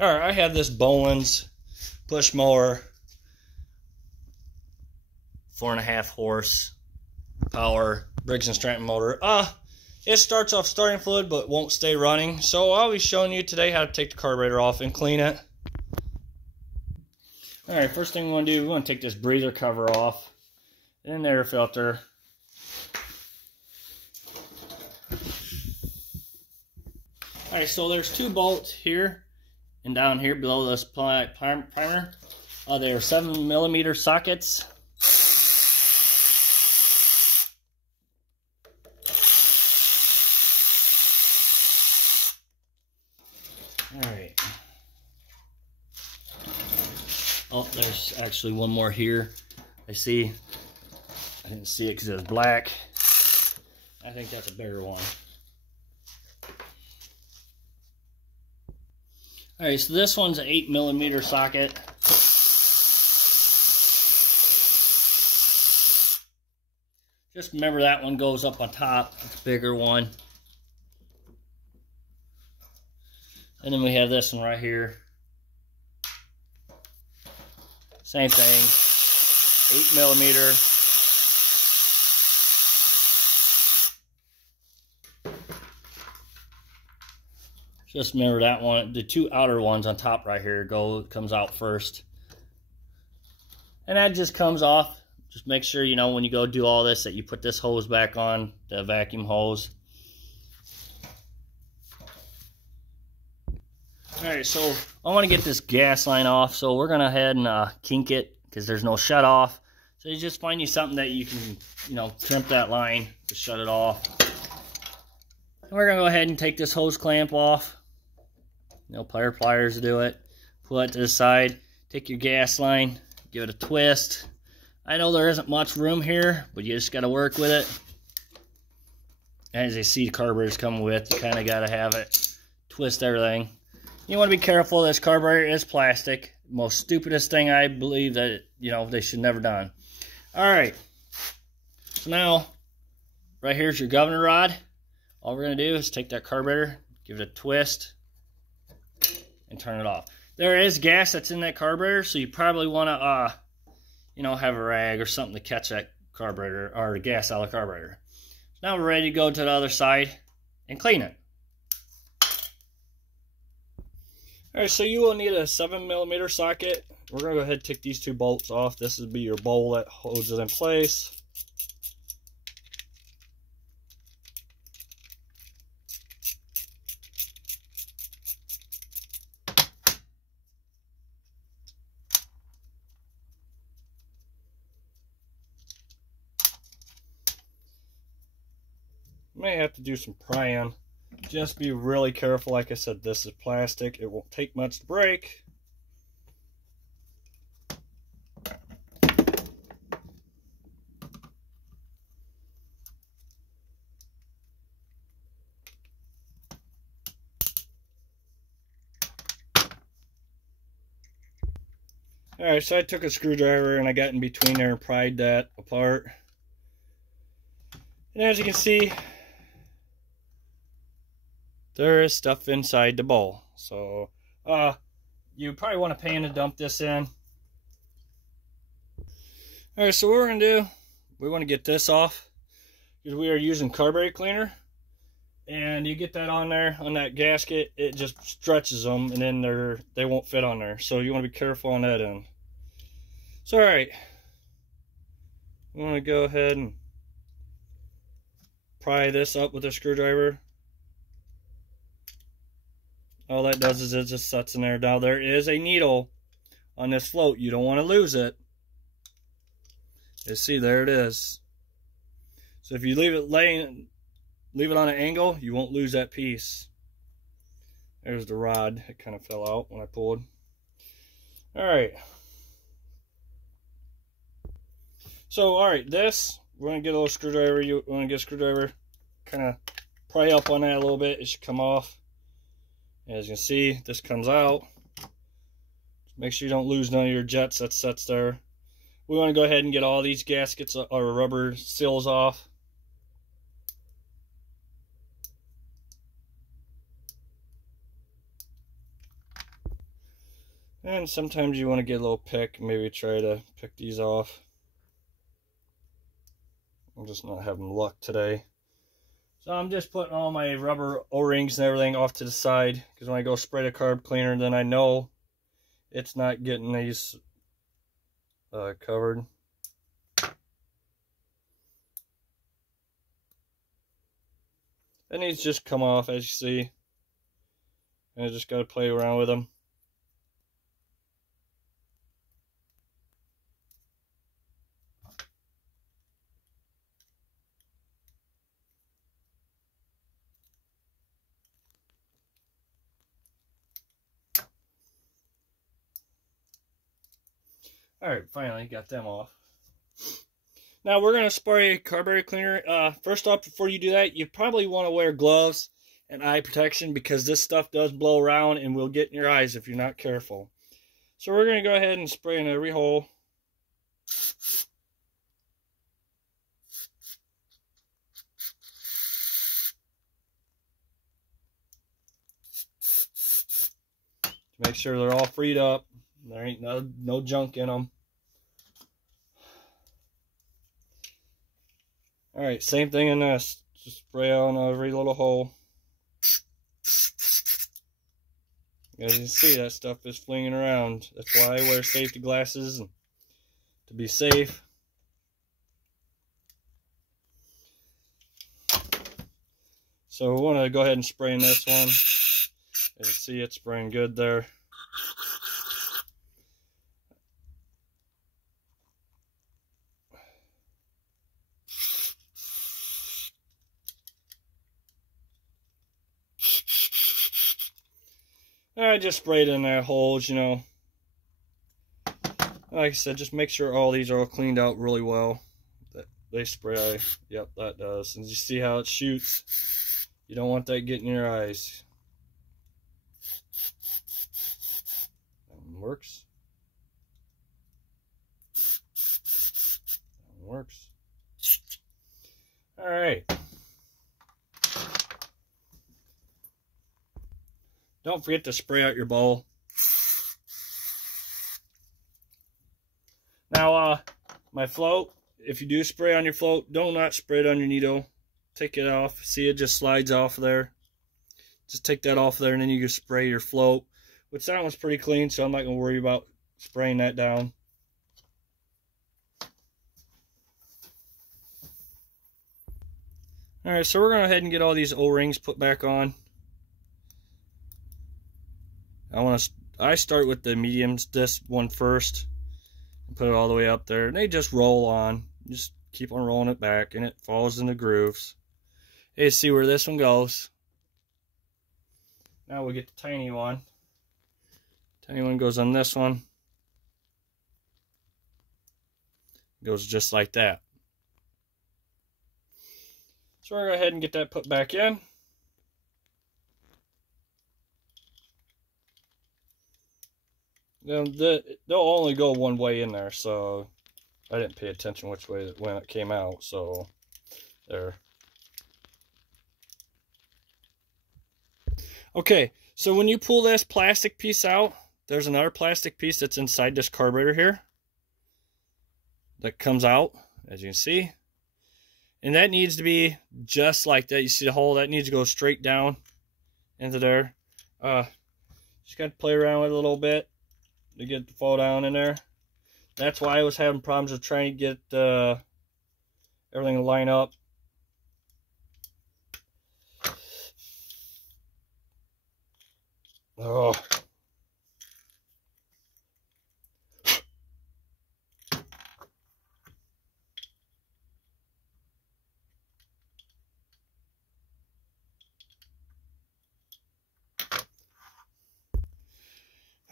Alright, I have this Bolens push mower, 4.5 horse power Briggs & Stratton motor. It starts off starting fluid but won't stay running. So I'll be showing you today how to take the carburetor off and clean it. Alright, first thing we want to do, we want to take this breather cover off and air filter. Alright, so there's two bolts here and down here below this primer. They are 7mm sockets. Alright. Oh, there's actually one more here. I see. I didn't see it because it was black. I think that's a bigger one. Alright, so this one's an 8mm socket. Just remember that one goes up on top. It's a bigger one. And then we have this one right here. Same thing. 8mm. Just remember that one, the two outer ones on top right here comes out first. And that just comes off. Just make sure, you know, when you go do all this that you put this hose back on, the vacuum hose. Alright, so I want to get this gas line off, so we're going to head and kink it because there's no shut off. So you just find you something that you can, you know, trim that line to shut it off. And we're going to go ahead and take this hose clamp off. No pliers to do it. Pull it to the side. Take your gas line. Give it a twist. I know there isn't much room here, but you just got to work with it. As you see, the carburetor's coming with. You kind of got to have it. Twist everything. You want to be careful. This carburetor is plastic. Most stupidest thing I believe that, you know, they should never done. Alright. So now, right here's your governor rod. All we're going to do is take that carburetor, give it a twist, and turn it off. There is gas that's in that carburetor, so you probably want to, you know, have a rag or something to catch that carburetor, or the gas out of the carburetor. So now we're ready to go to the other side and clean it. Alright, so you will need a 7mm socket. We're going to go ahead and take these two bolts off. This will be your bowl that holds it in place. May have to do some prying. Just be really careful. Like I said, this is plastic. It won't take much to break. Alright, so I took a screwdriver and I got in between there and pried that apart. And as you can see, there is stuff inside the bowl. So, you probably want to pan and dump this in. Alright, so what we're going to do, we want to get this off. Because we are using carburetor cleaner. And you get that on there, on that gasket, it just stretches them. And then they won't fit on there. So you want to be careful on that end. So, alright. We want to go ahead and pry this up with a screwdriver. All that does is it just sets in there. Now there is a needle on this float. You don't want to lose it. You see, there it is. So if you leave it on an angle, you won't lose that piece. There's the rod. It kind of fell out when I pulled. Alright. So, alright, this, we're going to get a little screwdriver. You want to get a screwdriver, kind of pry up on that a little bit. It should come off. As you can see, this comes out. Make sure you don't lose none of your jets that sets there. We want to go ahead and get all these gaskets or rubber seals off. And sometimes you want to get a little pick, maybe try to pick these off. I'm just not having luck today. So I'm just putting all my rubber O-rings and everything off to the side, because when I go spray the carb cleaner, then I know it's not getting these covered. And these just come off, as you see. And I just got to play around with them. Alright, finally got them off. Now we're going to spray carburetor cleaner. First off, before you do that, you probably want to wear gloves and eye protection, because this stuff does blow around and will get in your eyes if you're not careful. So we're going to go ahead and spray in every hole. Make sure they're all freed up. There ain't no junk in them. Alright, same thing in this. Just spray on every little hole. As you can see, that stuff is flinging around. That's why I wear safety glasses, to be safe. So we want to go ahead and spray in this one. As you see, it's spraying good there. I just sprayed in their holes, you know. Like I said, just make sure all these are all cleaned out really well. That they spray. Yep, that does. And you see how it shoots? You don't want that getting in your eyes. That one works. That one works. Alright. Don't forget to spray out your bowl. Now, my float, if you do spray on your float, do not spray it on your needle. Take it off. See, it just slides off there. Just take that off there, and then you can spray your float. Which that one's pretty clean, so I'm not going to worry about spraying that down. Alright, so we're going to go ahead and get all these O-rings put back on. I start with the mediums, this one first, and put it all the way up there, and they just roll on. Just keep on rolling it back, and it falls in the grooves. Hey, see where this one goes. Now we get the tiny one. Tiny one goes on this one. Goes just like that. So we're going to go ahead and get that put back in. They'll only go one way in there, so I didn't pay attention which way when it came out, so there. Okay, so when you pull this plastic piece out, there's another plastic piece that's inside this carburetor here that comes out, as you can see. And that needs to be just like that. You see the hole? That needs to go straight down into there. Just got to play around with it a little bit to get it to fall down in there. That's why I was having problems with trying to get everything to line up. Oh.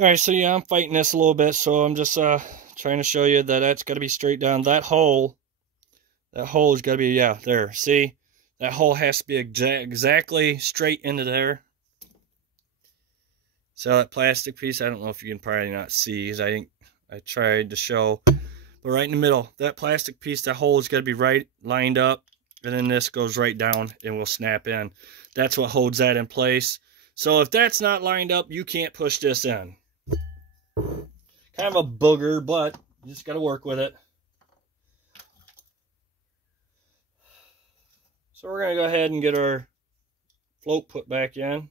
Alright, so yeah, I'm fighting this a little bit, so I'm just trying to show you that that's got to be straight down. That hole has got to be, yeah, there. See? That hole has to be exactly straight into there. So that plastic piece, I don't know if you can probably not see, because I tried to show. But right in the middle, that plastic piece, that hole has got to be right lined up. And then this goes right down and will snap in. That's what holds that in place. So if that's not lined up, you can't push this in. Kind of a booger, but you just got to work with it. So we're going to go ahead and get our float put back in.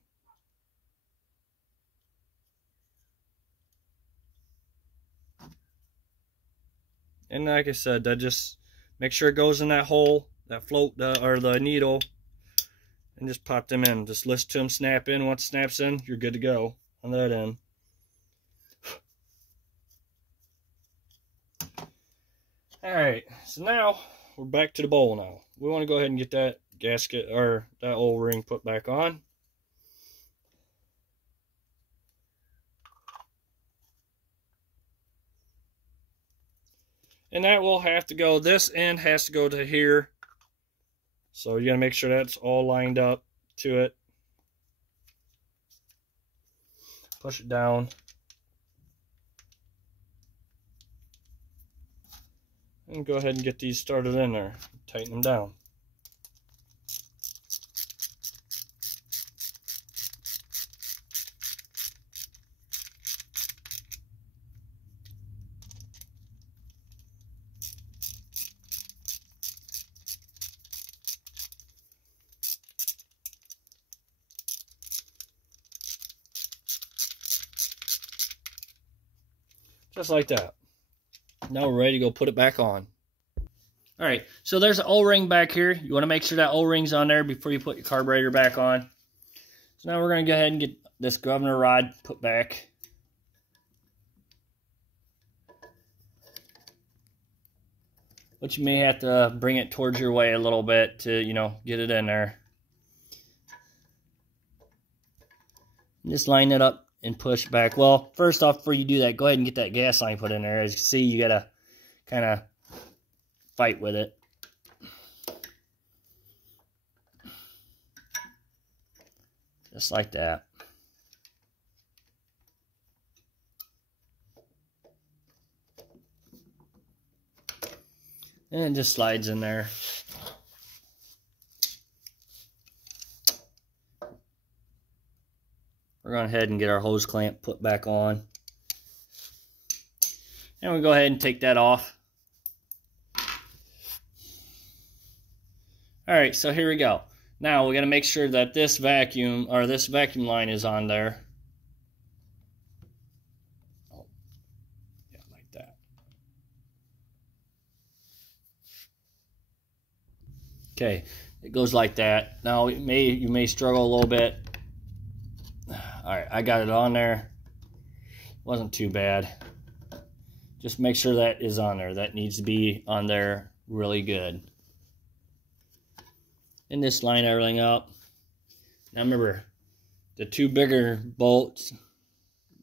And like I said, that just make sure it goes in that hole, that float, or the needle, and just pop them in. Just listen to them snap in. Once it snaps in, you're good to go on that end. Alright, so now we're back to the bowl now. We want to go ahead and get that gasket, or that O-ring put back on. And that will have to go, this end has to go to here. So you gotta make sure that's all lined up to it. Push it down. And go ahead and get these started in there. Tighten them down. Just like that. Now we're ready to go put it back on. Alright, so there's an O-ring back here. You want to make sure that O-ring's on there before you put your carburetor back on. So now we're going to go ahead and get this governor rod put back. But you may have to bring it towards your way a little bit to, you know, get it in there. Just line it up and push back. Well, first off, before you do that, go ahead and get that gas line put in there. As you can see, you gotta kind of fight with it. Just like that. And it just slides in there. We're going ahead and get our hose clamp put back on. And we'll go ahead and take that off. Alright, so here we go. Now we got to make sure that this vacuum, or this vacuum line, is on there. Oh, yeah, like that. Okay, it goes like that. Now you may struggle a little bit. Alright, I got it on there. Wasn't too bad. Just make sure that is on there. That needs to be on there really good. And just line everything up. Now remember, the two bigger bolts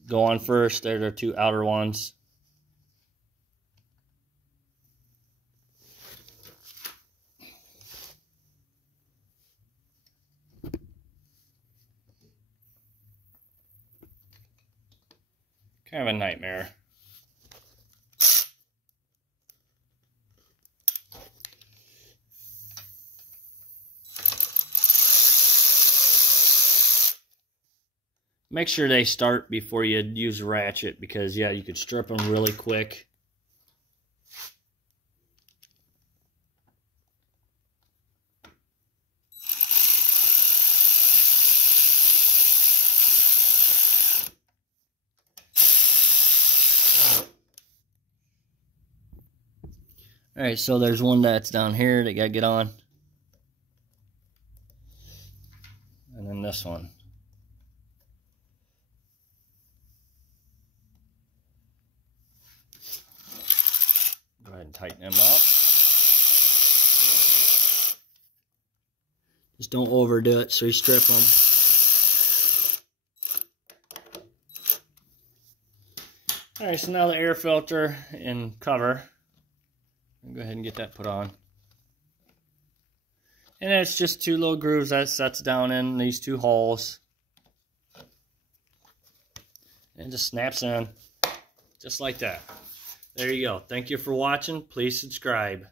go on first. They're the two outer ones. Kind of a nightmare. Make sure they start before you use a ratchet, because yeah, you could strip them really quick. Alright, so there's one that's down here that got to get on. And then this one. Go ahead and tighten them up. Just don't overdo it, so you strip them. Alright, so now the air filter and cover. Go ahead and get that put on. And then it's just two little grooves that sets down in these two holes. And it just snaps in. Just like that. There you go. Thank you for watching. Please subscribe.